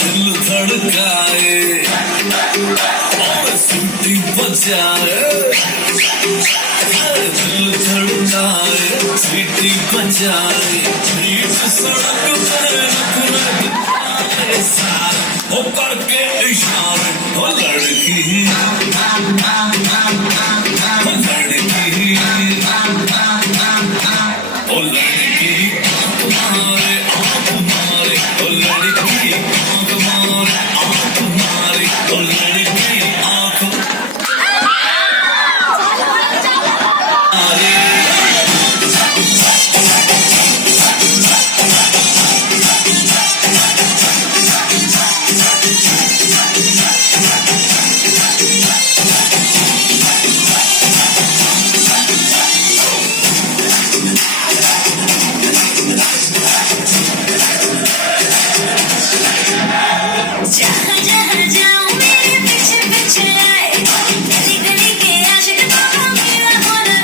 दिल धड़काए और सीटी बजाए, दिल धड़काए सीटी बजाए, बीच सड़क पर रुकने साथ हो करके इशारे, हो लड़की लड़की